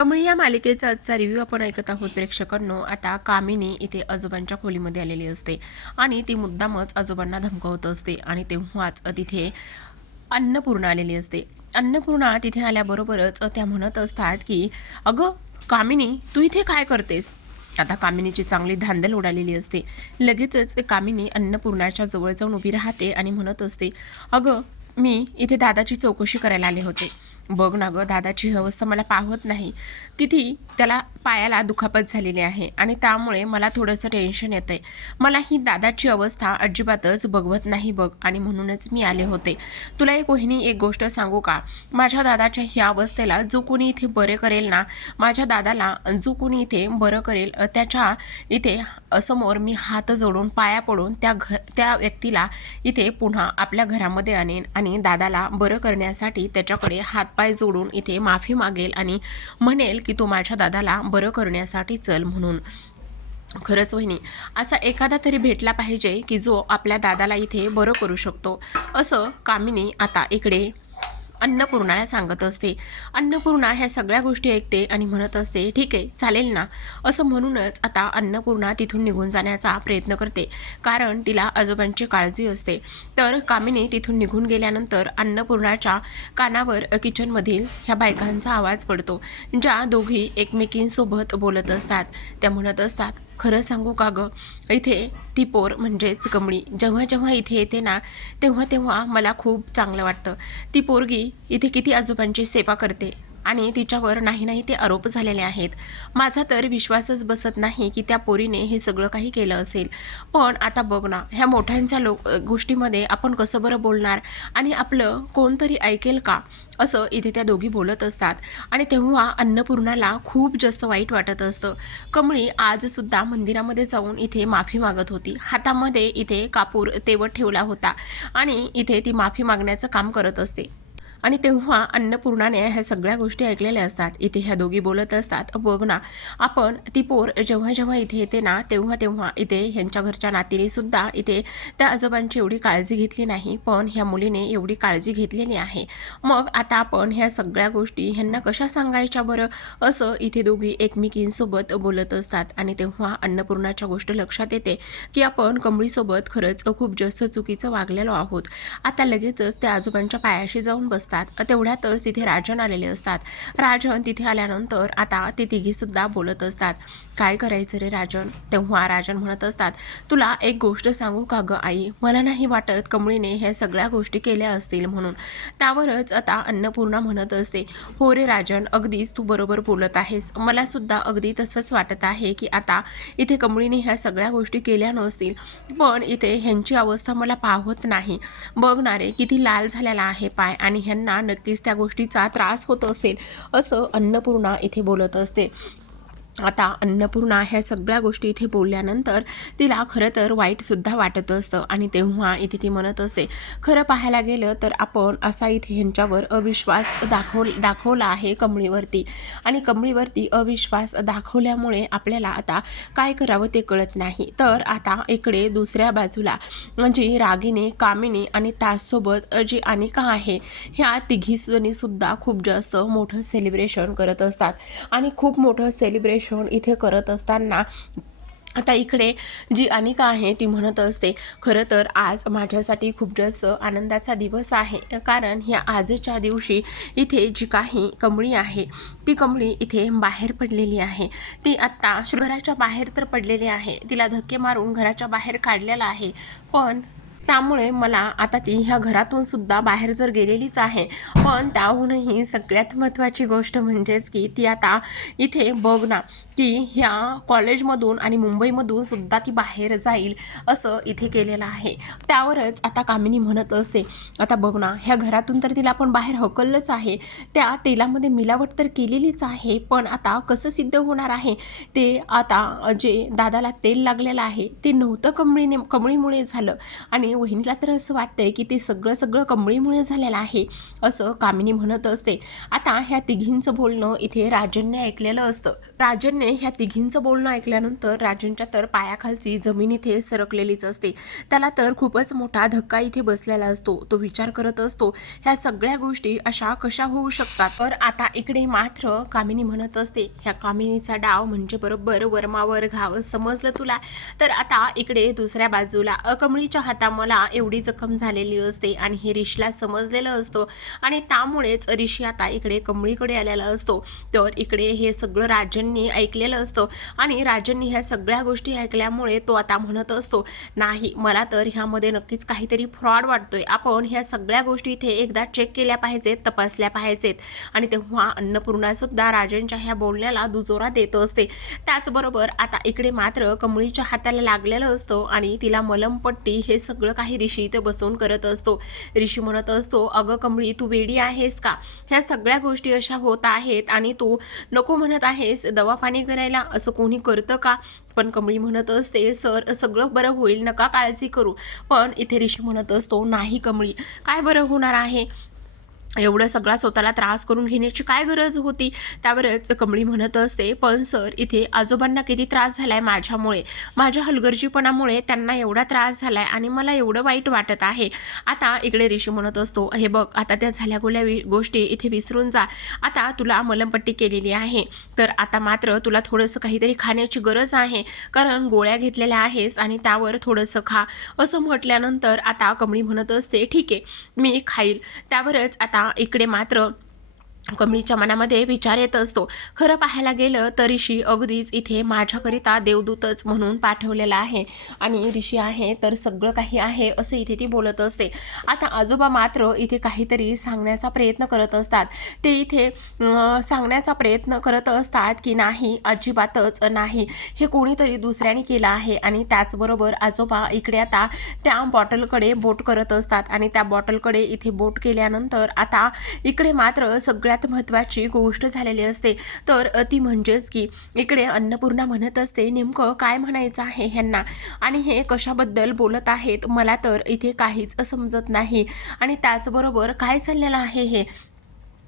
त्यामुळे या मालिकेचा आजचा रिव्ह्यू आपण ऐकत आहोत प्रेक्षकांनो. आता कामिनी इथे आजोबांच्या खोलीमध्ये आलेली असते आणि ती मुद्दामच आजोबांना धमकवत असते आणि तेव्हाच तिथे अन्नपूर्णा आलेली असते. अन्नपूर्णा तिथे आल्याबरोबरच त्या म्हणत असतात की अगं कामिनी तू इथे काय करतेस? आता कामिनीची चांगली धांदल उडालेली असते. लगेचच कामिनी अन्नपूर्णाच्या जवळ जाऊन उभी राहते आणि म्हणत असते अगं मी इथे दादाची चौकशी करायला आले होते. बघ ना गं दादाची ही अवस्था मला पाहत नाही. किती त्याला पायाला दुखापत झालेली आहे आणि त्यामुळे मला थोडंसं टेन्शन येतंय. मला ही दादाची अवस्था अजिबातच बघवत नाही बघ आणि म्हणूनच मी आले होते. तुला एक वहिनी एक गोष्ट सांगू का? माझ्या दादाच्या ह्या अवस्थेला जो कोणी इथे बरे करेल ना माझ्या दादाला जो कोणी इथे बरं करेल त्याच्या इथे समोर मी हात जोडून पाया पडून त्या घ त्या व्यक्तीला इथे पुन्हा आपल्या घरामध्ये आणेन आणि दादाला बरं करण्यासाठी त्याच्याकडे हातपाय जोडून इथे माफी मागेल आणि म्हणेल की तू माझ्या दादाला बरं करण्यासाठी चल म्हणून. खरंच वहिनी असा एखादा तरी भेटला पाहिजे की जो आपल्या दादाला इथे बरं करू शकतो. असं कामिनी आता इकडे अन्नपूर्णाला सांगत असते. अन्नपूर्णा ह्या सगळ्या गोष्टी ऐकते आणि म्हणत असते ठीक आहे चालेल ना. असं म्हणूनच आता अन्नपूर्णा तिथून निघून जाण्याचा प्रयत्न करते. कारण तिला आजोबांची काळजी असते. तर कामिनी तिथून निघून गेल्यानंतर अन्नपूर्णाच्या कानावर किचनमधील ह्या बायकांचा आवाज पडतो ज्या दोघी एकमेकींसोबत बोलत असतात. त्या म्हणत असतात खरं सांगू का गं? इथे ती पोर म्हणजेच कमळी जेव्हा जेव्हा इथे येते ना तेव्हा तेव्हा मला खूप चांगलं वाटतं. ती पोरगी इथे किती आजोबांची सेवा करते. आणि तिच्यावर नाही नाही ते आरोप झालेले आहेत. माझा तर विश्वासच बसत नाही की त्या पोरीने हे सगळं काही केलं असेल. पण आता बघ ना ह्या मोठ्यांच्या लोक गोष्टीमध्ये आपण कसं बरं बोलणार? आणि आपलं कोणतरी ऐकेल का? असं इथे त्या दोघी बोलत असतात. आणि तेव्हा अन्नपूर्णाला खूप जास्त वाईट वाटत असतं. कमळी आजसुद्धा मंदिरामध्ये जाऊन इथे माफी मागत होती. हातामध्ये इथे कापूर तेवत ठेवला होता. आणि इथे ती माफी मागण्याचं काम करत असते. आणि तेव्हा अन्नपूर्णाने ह्या सगळ्या गोष्टी ऐकलेल्या असतात. इथे ह्या दोघी बोलत असतात. बघ ना आपण ती पोर जेव्हा जेव्हा इथे येते ना तेव्हा तेव्हा इथे ह्यांच्या घरच्या नातीने सुद्धा इथे त्या आजोबांची एवढी काळजी घेतली नाही पण ह्या मुलीने एवढी काळजी घेतलेली आहे. मग आता आपण ह्या सगळ्या गोष्टी ह्यांना कशा सांगायच्या बरं? असं इथे दोघी एकमेकींसोबत बोलत असतात. आणि तेव्हा अन्नपूर्णाच्या गोष्ट लक्षात येते की आपण कमळीसोबत खरंच खूप जास्त चुकीचं वागलेलो आहोत. आता लगेचच त्या आजोबांच्या पायाशी जाऊन असतात. तेवढ्यातच तिथे राजन आलेले असतात. राजन तिथे आल्यानंतर आता ते तिघीसुद्धा बोलत असतात. काय करायचं रे राजन? तेव्हा राजन म्हणत असतात. तुला एक गोष्ट सांगू का गं आई? मला नाही वाटत कमळीने ह्या सगळ्या गोष्टी केल्या असतील म्हणून. त्यावरच आता अन्नपूर्णा म्हणत असते. हो रे राजन अगदीच तू बरोबर बोलत आहेस. मला सुद्धा अगदी तसंच वाटत आहे की आता इथे कमळीने ह्या सगळ्या गोष्टी केल्या नसतील. पण इथे ह्यांची अवस्था मला पाहत नाही. बघणारे किती लाल झालेला आहे पाय आणि ह्यांना नक्कीच त्या गोष्टीचा त्रास होत असेल असं अन्नपूर्णा इथे बोलत असते. आता अन्नपूर्णा ह्या सगळ्या गोष्टी इथे बोलल्यानंतर तिला खरं तर वाईटसुद्धा वाटत असतं आणि तेव्हा इथे ती म्हणत असते खरं पाहायला गेलं तर आपण असा इथे ह्यांच्यावर अविश्वास दाखव दाखवला आहे कमळीवरती आणि कमळीवरती अविश्वास दाखवल्यामुळे आपल्याला आता काय करावं ते कळत नाही. तर आता इकडे दुसऱ्या बाजूला जी रागिनी कामिनी आणि ताससोबत जी अनिका आहे ह्या तिघीजणीसुद्धा खूप जास्त मोठं सेलिब्रेशन करत असतात आणि खूप मोठं सेलिब्रेशन इथे करत असताना आता इकडे जी अनिका आहे ती म्हणत असते खरं तर आज माझ्यासाठी खूप जास्त आनंदाचा दिवस आहे. कारण ह्या आजच्या दिवशी इथे जी काही कमळी आहे ती कमळी इथे बाहेर पडलेली आहे. ती आत्ता घराच्या बाहेर तर पडलेली आहे. तिला धक्के मारून घराच्या बाहेर काढलेला आहे. पण त्यामुळे मला आता ती ह्या घरातून सुद्धा बाहेर जर गेलेलीच आहे पण त्याहूनही सगळ्यात महत्त्वाची गोष्ट म्हणजेच की ती आता इथे बघ ना की ह्या कॉलेजमधून आणि मुंबईमधून सुद्धा ती बाहेर जाईल असं इथे केलेलं आहे. त्यावरच आता कामिनी म्हणत असते आता बघ ना ह्या घरातून तर तिला आपण बाहेर हकललंच आहे. त्या तेलामध्ये मिलावट तर केलेलीच आहे पण आता कसं सिद्ध होणार आहे? ते आता जे दादाला तेल लागलेलं आहे ते नव्हतं कमळीने कमळीमुळे झालं. आणि आणि वहिनीला तर असं वाटतंय की ते सगळं सगळं कमळीमुळे झालेलं आहे असं कामिनी म्हणत असते. आता ह्या तिघींचं बोलणं इथे राजनने ऐकलेलं असतं. राजनने ह्या तिघींचं बोलणं ऐकल्यानंतर राजनच्या तर पायाखालची जमीन इथे सरकलेलीच असते. त्याला तर खूपच मोठा धक्का इथे बसलेला असतो. तो विचार करत असतो ह्या सगळ्या गोष्टी अशा कशा होऊ शकतात? तर आता इकडे मात्र कामिनी म्हणत असते ह्या कामिनीचा डाव म्हणजे बरोबर वर्मावर घाव समजलं तुला? तर आता इकडे दुसऱ्या बाजूला. अकमळीच्या हातामला एवढी जखम झालेली असते आणि हे ऋषीला समजलेलं असतं आणि त्यामुळेच ऋषी आता इकडे कमळीकडे आलेला असतो. तर इकडे हे सगळं राजननी ऐकलेलं असतं. आणि राजननी ह्या सगळ्या गोष्टी ऐकल्यामुळे तो आता म्हणत असतो नाही मला तर ह्यामध्ये नक्कीच काहीतरी फ्रॉड वाटतोय. आपण ह्या सगळ्या गोष्टी इथे एकदा चेक केल्या पाहिजेत तपासल्या पाहिजेत. आणि तेव्हा अन्नपूर्णासुद्धा राजांच्या राजनच्या ह्या बोलण्याला दुजोरा देत असते. त्याचबरोबर आता इकडे मात्र कमळीच्या हाताला लागलेलं असतं आणि तिला मलमपट्टी हे सगळं काही ऋषी इथे बसवून करत असतो. ऋषी म्हणत असतो अगं कमळी तू वेडी आहेस का? ह्या सगळ्या गोष्टी अशा होत आहेत आणि तू नको म्हणत आहेस दवापाणी पाणी करायला असं कोणी करतं का? पण कमळी म्हणत असते सर सगळं बरं होईल नका काळजी करू. पण इथे ऋषी म्हणत असतो नाही कमळी काय बरं होणार आहे? एवढं सगळा स्वतःला त्रास करून घेण्याची काय गरज होती? त्यावरच कमळी म्हणत असते पण सर इथे आजोबांना किती त्रास झालाय माझ्यामुळे. माझ्या हलगर्जीपणामुळे त्यांना एवढा त्रास झालाय आणि मला एवढं वाईट वाटत आहे. आता इकडे ऋषी म्हणत असतो हे बघ आता त्या झाल्या गोल्या वि- गोष्टी इथे विसरून जा. आता तुला मलमपट्टी केलेली आहे. तर आता मात्र तुला थोडंसं काहीतरी खाण्याची गरज आहे. कारण गोळ्या घेतलेल्या आहेस आणि त्यावर थोडंसं खा. असं म्हटल्यानंतर आता कमळी म्हणत असते ठीक आहे मी खाईल. त्यावरच आता इकडे मात्र कमळीच्या मनामध्ये विचार येत असतो. खरं पाहायला गेलं तर ऋषी अगदीच इथे माझ्याकरिता देवदूतच म्हणून पाठवलेला आहे. आणि ऋषी आहे तर सगळं काही आहे असं इथे ती बोलत असते. आता आजोबा मात्र इथे काहीतरी सांगण्याचा प्रयत्न करत असतात. ते इथे सांगण्याचा प्रयत्न करत असतात की नाही अजिबातच नाही. हे कोणीतरी दुसऱ्याने केलं आहे आणि त्याचबरोबर आजोबा इकडे आता त्या बॉटलकडे बोट करत असतात. आणि त्या बॉटलकडे इथे बोट केल्यानंतर आता इकडे मात्र सगळ्यात महत्त्वाची गोष्ट झालेली असते. तर ती म्हणजेच की इकडे अन्नपूर्णा म्हणत असते नेमकं काय म्हणायचं आहे ह्यांना? आणि हे कशाबद्दल बोलत आहेत? मला तर इथे काहीच समजत नाही. आणि त्याचबरोबर काय चाललेलं आहे हे?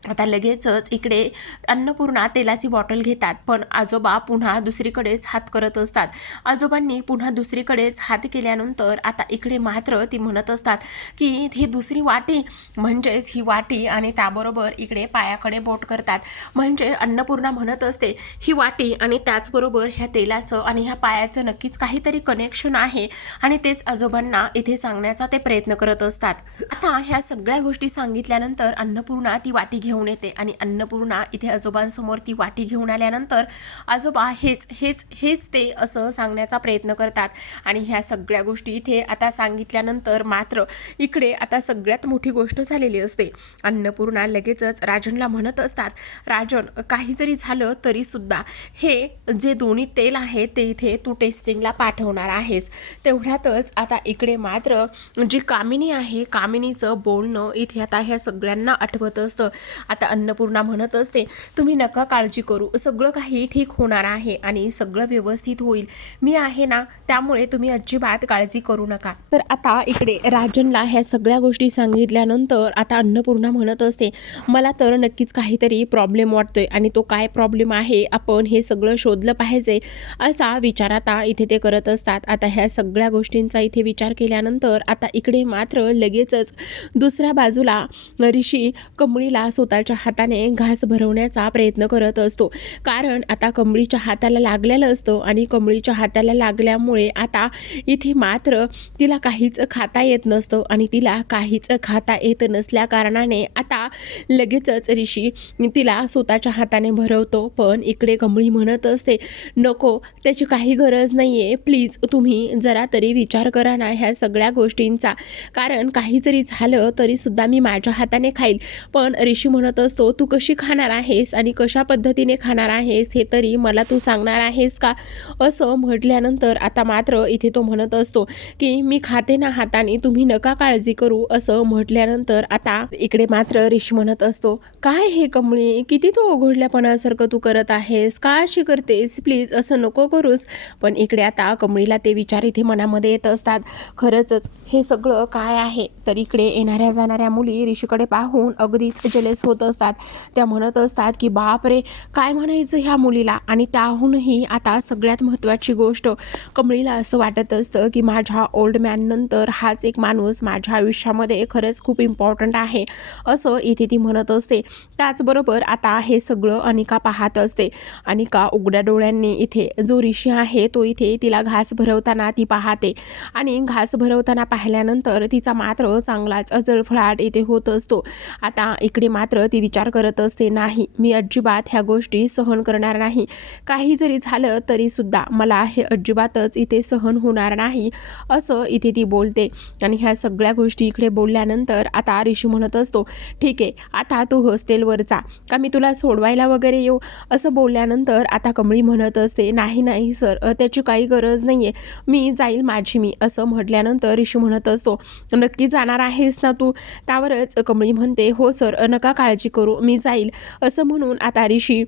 आता लगेचच इकडे अन्नपूर्णा तेलाची बॉटल घेतात पण आजोबा पुन्हा दुसरीकडेच हात करत असतात. आजोबांनी पुन्हा दुसरीकडेच हात केल्यानंतर आता इकडे मात्र ती म्हणत असतात की ही दुसरी वाटी. म्हणजेच ही वाटी आणि त्याबरोबर इकडे पायाकडे बोट करतात. म्हणजे अन्नपूर्णा म्हणत असते ही वाटी आणि त्याचबरोबर ह्या तेलाचं आणि ह्या पायाचं नक्कीच काहीतरी कनेक्शन आहे. आणि तेच आजोबांना इथे सांगण्याचा ते प्रयत्न करत असतात. आता ह्या सगळ्या गोष्टी सांगितल्यानंतर अन्नपूर्णा ती वाटी घेऊन घेऊन येते आणि अन्नपूर्णा इथे आजोबांसमोर ती वाटी घेऊन आल्यानंतर आजोबा हेच हेच हेच ते असं सांगण्याचा प्रयत्न करतात. आणि ह्या सगळ्या गोष्टी इथे आता सांगितल्यानंतर मात्र इकडे आता सगळ्यात मोठी गोष्ट झालेली असते. अन्नपूर्णा लगेचच राजनला म्हणत असतात राजन काही जरी झालं तरी सुद्धा हे जे दोन्ही तेल आहे ते इथे तू टेस्टिंगला पाठवणार आहेस. तेवढ्यातच आता इकडे मात्र जी कामिनी आहे कामिनीचं बोलणं इथे आता ह्या सगळ्यांना आठवत असतं. आता अन्नपूर्णा म्हणत असते तुम्ही नका काळजी करू सगळं काही ठीक होणार आहे आणि सगळं व्यवस्थित होईल. मी आहे ना त्यामुळे तुम्ही अजिबात काळजी करू नका. तर आता इकडे राजनला ह्या सगळ्या गोष्टी सांगितल्यानंतर आता अन्नपूर्णा म्हणत असते मला तर नक्कीच काहीतरी प्रॉब्लेम वाटतोय आणि तो काय प्रॉब्लेम आहे आपण हे सगळं शोधलं पाहिजे असा विचार आता इथे ते करत असतात. आता ह्या सगळ्या गोष्टींचा इथे विचार केल्यानंतर आता इकडे मात्र लगेचच दुसऱ्या बाजूला ऋषी कमळीला स्वतःच्या हाताने घास भरवण्याचा प्रयत्न करत असतो. कारण आता कमळीच्या हाताला लागलेलं असतं आणि कमळीच्या हाताला लागल्यामुळे आता इथे मात्र तिला काहीच खाता येत नसतं आणि तिला काहीच खाता येत नसल्या कारणाने आता लगेचच ऋषी तिला स्वतःच्या हाताने भरवतो. पण इकडे कमळी म्हणत असते नको त्याची काही गरज नाही आहे प्लीज तुम्ही जरा तरी विचार करा ना ह्या सगळ्या गोष्टींचा. कारण काही जरी झालं तरीसुद्धा मी माझ्या हाताने खाईल. पण ऋषी म्हणून म्हणत असतो तू कशी खाणार आहेस आणि कशा पद्धतीने खाणार आहेस हे तरी मला तू सांगणार आहेस का? असं म्हटल्यानंतर आता मात्र इथे तो म्हणत असतो की मी खाते ना हाताने तुम्ही नका काळजी करू असं म्हटल्यानंतर आता इकडे मात्र ऋषी म्हणत असतो काय हे कमळी किती तू ओघडल्यापणासारखं तू करत आहेस? का अशी करतेस? प्लीज असं नको करूस. पण इकडे आता कमळीला ते विचार इथे मनामध्ये येत असतात खरंच हे सगळं काय आहे? तर इकडे येणाऱ्या जाणाऱ्या मुली ऋषीकडे पाहून अगदीच जलेस होत होत असतात. त्या म्हणत असतात की बापरे काय म्हणायचं ह्या मुलीला? आणि त्याहूनही आता सगळ्यात महत्त्वाची गोष्ट कमळीला असं वाटत असतं की माझ्या ओल्ड मॅननंतर हाच एक माणूस माझ्या आयुष्यामध्ये खरंच खूप इम्पॉर्टंट आहे. असं इथे ती म्हणत असते. त्याचबरोबर आता हे सगळं अनिका पाहत असते. अनिका उघड्या डोळ्यांनी इथे जो ऋषी आहे तो इथे तिला घास भरवताना ती पाहते. आणि घास भरवताना पाहिल्यानंतर तिचा मात्र चांगलाच जळफळाट इथे होत असतो. आता इकडे मात्र मात्र ती विचार करत असते नाही मी अजिबात ह्या गोष्टी सहन करणार नाही. काही जरी झालं तरी सुद्धा मला हे अजिबातच इथे सहन होणार नाही असं इथे ती बोलते. आणि ह्या सगळ्या गोष्टी इकडे बोलल्यानंतर आता ऋषी म्हणत असतो ठीक आहे आता तू हॉस्टेलवर जा. का मी तुला सोडवायला वगैरे येऊ? असं बोलल्यानंतर आता कमळी म्हणत असते नाही नाही सर त्याची काही गरज नाही आहे मी जाईल माझी मी असं म्हटल्यानंतर ऋषी म्हणत असतो नक्की जाणार आहेस ना तू? त्यावरच कमळी म्हणते हो सर नका काळजी करू मी जाईल. असं म्हणून आता ऋषी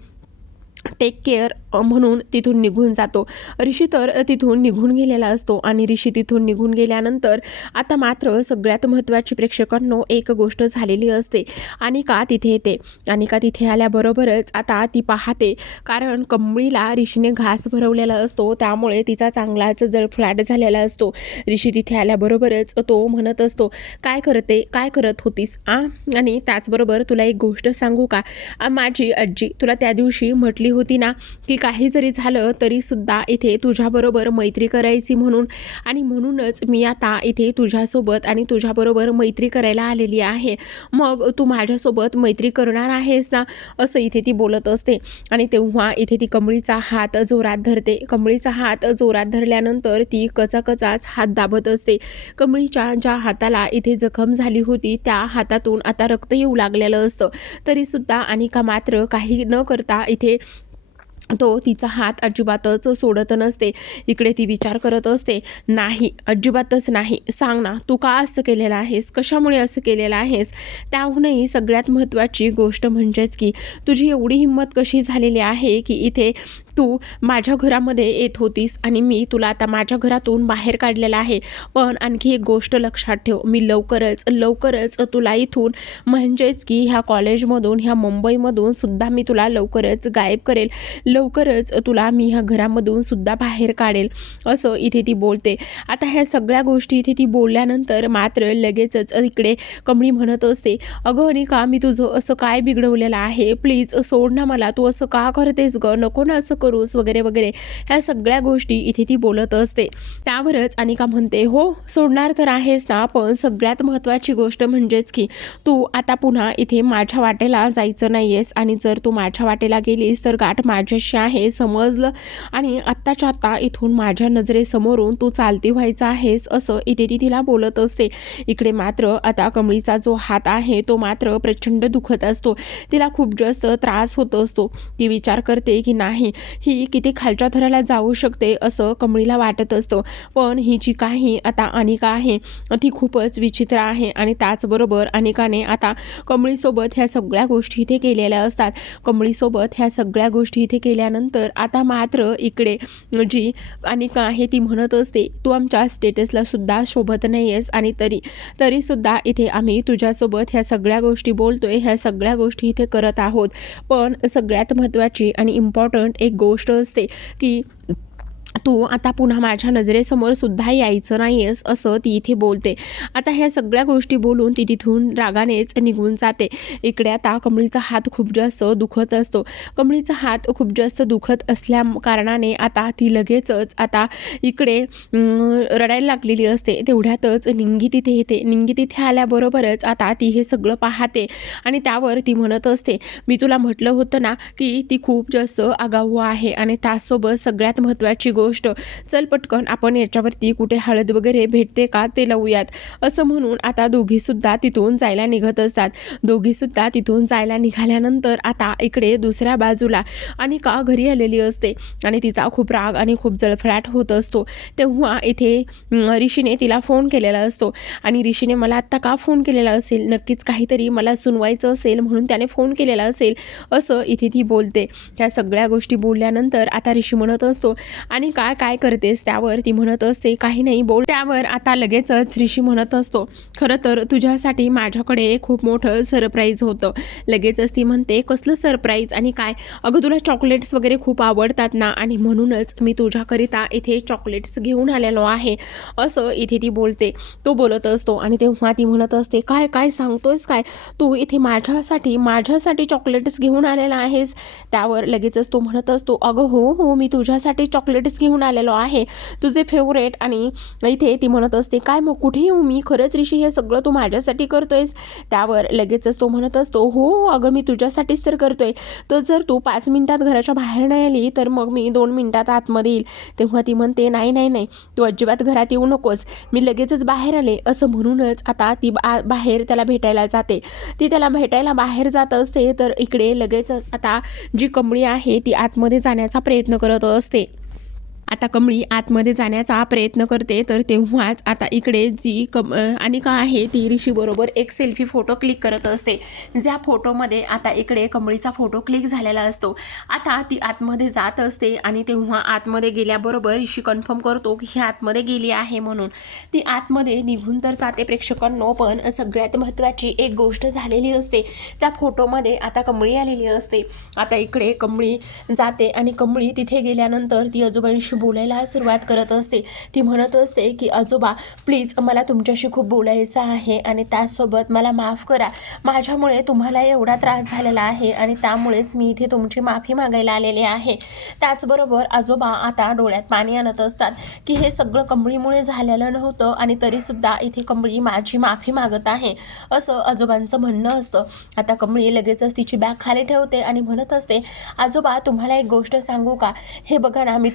टेक केअर म्हणून तिथून निघून जातो. ऋषी तर तिथून निघून गेलेला असतो आणि ऋषी तिथून निघून गेल्यानंतर आता मात्र सगळ्यात महत्त्वाची प्रेक्षकांनो एक गोष्ट झालेली असते आणि का तिथे येते? आणि का तिथे आल्याबरोबरच आता ती पाहते. कारण कंबळीला ऋषीने घास भरवलेला असतो त्यामुळे तिचा चांगलाच जर फ्लॅट झालेला असतो ऋषी तिथे आल्याबरोबरच तो म्हणत असतो काय करते? काय करत होतीस? आ? आणि त्याचबरोबर तुला एक गोष्ट सांगू का? माझी आजी तुला त्या दिवशी म्हटली होती ना की काही जरी झालं तरीसुद्धा इथे तुझ्याबरोबर मैत्री करायची म्हणून. आणि म्हणूनच मी आता इथे तुझ्यासोबत आणि तुझ्याबरोबर मैत्री करायला आलेली आहे. मग तू माझ्यासोबत मैत्री करणार आहेस ना असं इथे ती बोलत असते. आणि तेव्हा इथे ती कमळीचा हात जोरात धरते. कमळीचा हात जोरात धरल्यानंतर ती कचाकचाच हात दाबत असते. कमळीच्या ज्या हाताला इथे जखम झाली होती त्या हातातून आता रक्त येऊ लागलेलं असतं. तरीसुद्धा अनिका मात्र काही न करता इथे तो तिचा हात अजिबातच सोडत नसते. इकडे ती विचार करत असते नाही अजिबातच नाही. सांग ना तू का असं केलेलं आहेस? कशामुळे असं केलेलं आहेस? त्याहूनही सगळ्यात महत्त्वाची गोष्ट म्हणजेच की तुझी एवढी हिंमत कशी झालेली आहे की इथे तू माझ्या घरामध्ये येत होतीस आणि मी तुला आता माझ्या घरातून बाहेर काढलेलं आहे. पण आणखी एक गोष्ट लक्षात ठेव. मी लवकरच लवकरच तुला इथून म्हणजेच की ह्या कॉलेजमधून ह्या मुंबईमधून सुद्धा मी तुला लवकरच गायब करेल. लवकरच तुला मी ह्या घरामधून सुद्धा बाहेर काढेल. असं इथे ती बोलते. आता ह्या सगळ्या गोष्टी इथे ती बोलल्यानंतर मात्र लगेचच इकडे कमळी म्हणत असते अगं अनिका मी तुझं असं काय बिघडवलेलं आहे? प्लीज सोड ना मला. तू असं का करतेस ग? नको ना असं करूस वगैरे वगैरे ह्या सगळ्या गोष्टी इथे ती बोलत असते. त्यावरच अनिका म्हणते हो सोडणार तर आहेस ना पण सगळ्यात महत्त्वाची गोष्ट म्हणजेच की तू आता पुन्हा इथे माझ्या वाटेला जायचं नाही आहेस आणि जर तू माझ्या वाटेला गेलीस तर गाठ माझ्याशी आहे समजलं? आणि आत्ताच्या आत्ता इथून माझ्या नजरेसमोरून तू चालती व्हायचं आहेस असं इथे ती तिला बोलत असते. इकडे मात्र आता कमळीचा जो हात आहे तो मात्र प्रचंड दुखत असतो. तिला खूप जास्त त्रास होत असतो. ती विचार करते की नाही ही किती खालच्या थराला जाऊ शकते असं कमळीला वाटत असतं. पण ही जी काही आता अनिका आहे ती खूपच विचित्र आहे आणि त्याचबरोबर अनिकाने आता कमळीसोबत ह्या सगळ्या गोष्टी इथे केलेल्या असतात. कमळीसोबत ह्या सगळ्या गोष्टी इथे केल्यानंतर आता मात्र इकडे जी अनिका आहे ती म्हणत असते तू आमच्या स्टेटसला सुद्धा शोभत नाही आहेस आणि तरी तरीसुद्धा इथे आम्ही तुझ्यासोबत ह्या सगळ्या गोष्टी बोलतोय ह्या सगळ्या गोष्टी इथे करत आहोत. पण सगळ्यात महत्त्वाची आणि इम्पॉर्टंट एक गोष्ट असते की तू आता पुन्हा माझ्या नजरेसमोर सुद्धा यायचं नाही आहेस असं ती इथे बोलते. आता ह्या सगळ्या गोष्टी बोलून ती तिथून रागानेच निघून जाते. इकडे आता कमळीचा हात खूप जास्त दुखत असतो. कमळीचा हात खूप जास्त दुखत असल्या कारणाने आता ती लगेचच आता इकडे रडायला लागलेली असते. तेवढ्यातच निंगी तिथे येते. निंगी तिथे आल्याबरोबरच आता ती हे सगळं पाहते आणि त्यावर ती म्हणत असते मी तुला म्हटलं होतं ना की ती खूप जास्त आगाऊ आहे आणि त्यासोबत सगळ्यात महत्त्वाची गोष्ट गोष्ट. चल पटकन आपण याच्यावरती कुठे हळद वगैरे भेटते का ते लावूयात. असं म्हणून आता दोघीसुद्धा तिथून जायला निघत असतात. दोघीसुद्धा तिथून जायला निघाल्यानंतर आता इकडे दुसऱ्या बाजूला आणि का घरी आलेली असते आणि तिचा खूप राग आणि खूप जळफळाट होत असतो. तेव्हा इथे ऋषीने तिला फोन केलेला असतो. आणि ऋषीने मला आत्ता का फोन केलेला असेल? नक्कीच काहीतरी मला सुनवायचं असेल म्हणून त्याने फोन केलेला असेल. असं इथे ती बोलते. ह्या सगळ्या गोष्टी बोलल्यानंतर आता ऋषी म्हणत असतो आणि काय काय करतेस त्यावर? ती म्हणत असते काही नाही बोल. त्यावर आता लगेचच ऋषी म्हणत असतो खरं तर तुझ्यासाठी माझ्याकडे खूप मोठं सरप्राईज होतं. लगेचच ती म्हणते कसलं सरप्राईज आणि काय? अगं तुला चॉकलेट्स वगैरे खूप आवडतात ना? आणि म्हणूनच मी तुझ्याकरिता इथे चॉकलेट्स घेऊन आलेलो आहे. असं इथे ती बोलते. तो बोलत असतो आणि तेव्हा ती म्हणत असते काय काय सांगतोयस काय? तू इथे माझ्यासाठी माझ्यासाठी चॉकलेट्स घेऊन आलेला आहेस? त्यावर लगेचच तो म्हणत असतो अगं हो हो मी तुझ्यासाठी चॉकलेट्स घेऊन आलेलो आहे. तुझे फेवरेट आणि इथे ती म्हणत असते काय मग कुठे येऊ मी? खरंच ऋषी हे सगळं तू माझ्यासाठी करतोयस? त्यावर लगेचच तो म्हणत असतो हो अगं मी तुझ्यासाठीच तर करतोय. तर जर तू पाच मिनिटात घराच्या बाहेर नाही आली तर मग मी दोन मिनिटात आतमध्ये येईल. तेव्हा ती म्हणते नाही नाही नाही. तू अजिबात घरात येऊ नकोस. मी लगेचच बाहेर आले. असं म्हणूनच आता ती बा बाहेर त्याला भेटायला जाते. ती त्याला भेटायला बाहेर जात असते तर इकडे लगेचच आता जी कमळी आहे ती आतमध्ये जाण्याचा प्रयत्न करत असते. आता कमळी आतमध्ये जाण्याचा प्रयत्न करते तर तेव्हाच आता इकडे जी कम अनिका आहे ती ऋषीबरोबर एक सेल्फी फोटो क्लिक करत असते. ज्या फोटोमध्ये आता इकडे कमळीचा फोटो क्लिक झालेला असतो. आता ती आतमध्ये जात असते आणि तेव्हा आतमध्ये गेल्याबरोबर ऋषी कन्फर्म करतो की ही आतमध्ये गेली आहे म्हणून. ती आतमध्ये निघून तर जाते प्रेक्षकांनो पण सगळ्यात महत्त्वाची एक गोष्ट झालेली असते. त्या फोटोमध्ये आता कमळी आलेली असते. आता इकडे कमळी जाते आणि कमळी तिथे गेल्यानंतर ती आजोबांशी बोलायला सुरुवात करत असते. ती म्हणत असते की आजोबा प्लीज मला तुमच्याशी खूप बोलायचं आहे आणि त्याचसोबत मला माफ करा. माझ्यामुळे तुम्हाला एवढा त्रास झालेला आहे आणि त्यामुळेच मी इथे तुमची माफी मागायला आलेले आहे. त्याचबरोबर आजोबा आता डोळ्यात पाणी आणत असतात की हे सगळं कंबळीमुळे झालेलं नव्हतं आणि तरीसुद्धा इथे कंबळी माझी माफी मागत आहे. असं आजोबांचं म्हणणं असतं. आता कंबळी लगेचच तिची बॅग खाली ठेवते आणि म्हणत असते आजोबा तुम्हाला एक गोष्ट सांगू का? हे बघा ना मी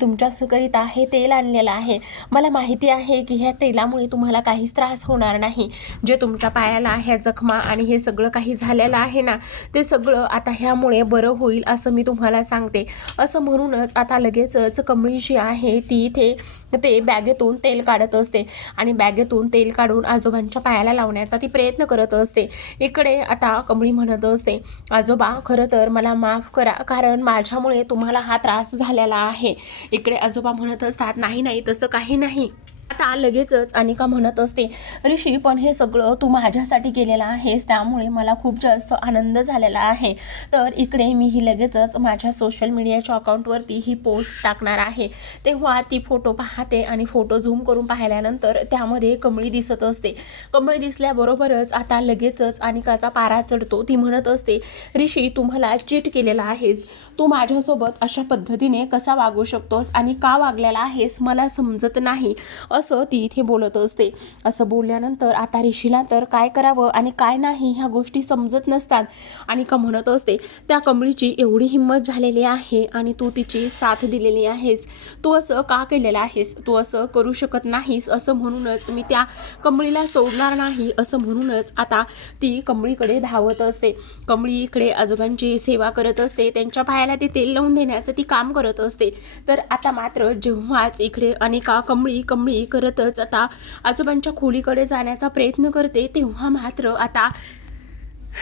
करीत हे तेल आणलेलं आहे. मला माहिती आहे की ह्या तेलामुळे तुम्हाला काहीच त्रास होणार नाही. जे तुमच्या पायाला ह्या जखमा आणि हे सगळं काही झालेलं आहे ना ते सगळं आता ह्यामुळे बरं होईल असं मी तुम्हाला सांगते. असं म्हणूनच आता लगेचच कमळी जी आहे ती इथे ते बॅगेतून तेल काढत असते आणि बॅगेतून तेल काढून आजोबांच्या पायाला लावण्याचा ती प्रयत्न करत असते. इकडे आता कमळी म्हणत असते आजोबा खरं तर मला माफ करा कारण माझ्यामुळे तुम्हाला हा त्रास झालेला आहे. इकडे आजोबा म्हणत असतात नाही नाही तसं काही नाही. आता लगेचच अनिका म्हणत असते ऋषी पण हे सगळं तू माझ्यासाठी केलेलं आहेस त्यामुळे मला खूप जास्त आनंद झालेला आहे. तर इकडे मी ही लगेचच माझ्या सोशल मीडियाच्या अकाउंटवरती ही पोस्ट टाकणार आहे. तेव्हा ती फोटो पाहते आणि फोटो झूम करून पाहिल्यानंतर त्यामध्ये कमळी दिसत असते. कमळी दिसल्याबरोबरच आता लगेचच अनिकाचा पारा चढतो. ती म्हणत असते ऋषी तुम्हाला चीट केलेला आहेस. तू माझ्यासोबत अशा पद्धतीने कसा वागू शकतोस आणि का वागलेला आहेस मला समजत नाही. असं असं ती इथे बोलत असते. असं बोलल्यानंतर आता ऋषीला तर काय करावं आणि काय नाही ह्या गोष्टी समजत नसतात. आणि का म्हणत असते त्या कमळीची एवढी हिंमत झालेली आहे आणि तू तिची साथ दिलेली आहेस. तू असं का केलेलं आहेस? तू असं करू शकत नाहीस असं म्हणूनच मी त्या कमळीला सोडणार नाही असं म्हणूनच आता ती कमळीकडे धावत असते. कमळी इकडे आजोबांची सेवा करत असते. त्यांच्या पायाला ते तेल लावून देण्याचं ती काम करत असते. तर आता मात्र जेव्हाच इकडे अनेका कमळी कमळी करतच आता आजोबांच्या खोलीकडे जाण्याचा प्रयत्न करते तेव्हा मात्र आता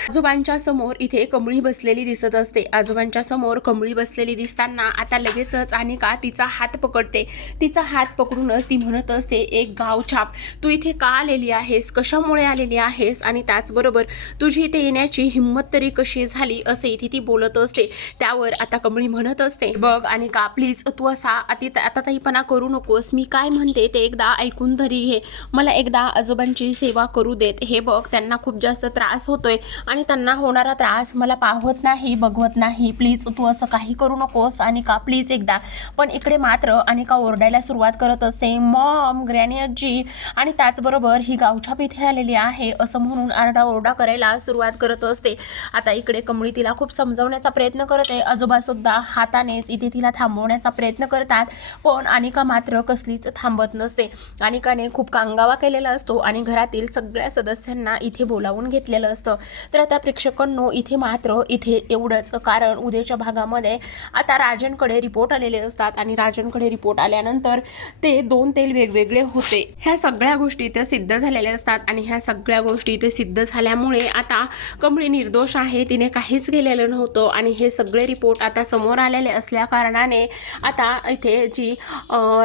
आजोबांच्या समोर इथे कमळी बसलेली दिसत असते. आजोबांच्या समोर कमळी बसलेली दिसताना आता लगेचच अनिका तिचा हात पकडते. तिचा हात पकडूनच ती म्हणत असते एक गाव छाप. तू इथे का आलेली आहेस? कशामुळे आलेली आहेस? आणि त्याचबरोबर तुझी इथे येण्याची हिंमत तरी कशी झाली? असे इथे ती बोलत असते. त्यावर आता कमळी म्हणत असते बघ आणि का प्लीज तू असा अति आताताईपणा करू नकोस. मी काय म्हणते ते एकदा ऐकून तरी घे. मला एकदा आजोबांची सेवा करू देत. हे बघ त्यांना खूप जास्त त्रास होतोय. आणि त्यांना होणारा त्रास मला पाहत नाही बघवत नाही. प्लीज तू असं काही करू नकोस अनिका प्लीज एकदा. पण इकडे मात्र अनिका ओरडायला सुरुवात करत असते. मॉम ग्रॅनियरजी. आणि त्याचबरोबर ही गावछाप इथे आलेली आहे असं म्हणून आरडाओरडा करायला सुरुवात करत असते. आता इकडे कमळी तिला खूप समजवण्याचा प्रयत्न करत. आहे आजोबासुद्धा हातानेच इथे तिला थांबवण्याचा प्रयत्न करतात. पण अनिका मात्र कसलीच थांबत नसते. अनिकाने खूप कांगावा केलेला असतो आणि घरातील सगळ्या सदस्यांना इथे बोलावून घेतलेलं असतं. तर आता प्रेक्षकांनो इथे मात्र इथे एवढंच. कारण उद्याच्या भागामध्ये आता राजनकडे रिपोर्ट आलेले असतात आणि राजनकडे रिपोर्ट आल्यानंतर ते दोन तेल वेगवेगळे होते. ह्या सगळ्या गोष्टी इथे सिद्ध झालेल्या असतात आणि ह्या सगळ्या गोष्टी इथे सिद्ध झाल्यामुळे आता कमळी निर्दोष आहे तिने काहीच केलेलं नव्हतं आणि हे सगळे रिपोर्ट आता समोर आलेले असल्या कारणाने आता इथे जी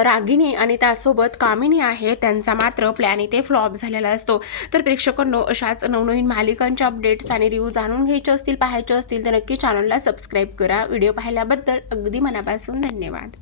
रागिणी आणि त्यासोबत कामिनी आहे त्यांचा मात्र प्लॅन इथे फ्लॉप झालेला असतो. तर प्रेक्षकांनो अशाच नवनवीन मालिकांच्या अपडेट अपडेट्स आणि रिव्ह्यू जाणून घ्यायचे असतील पाहायचे असतील तर नक्की चॅनलला सबस्क्राईब करा. व्हिडिओ पाहिल्याबद्दल अगदी मनापासून धन्यवाद.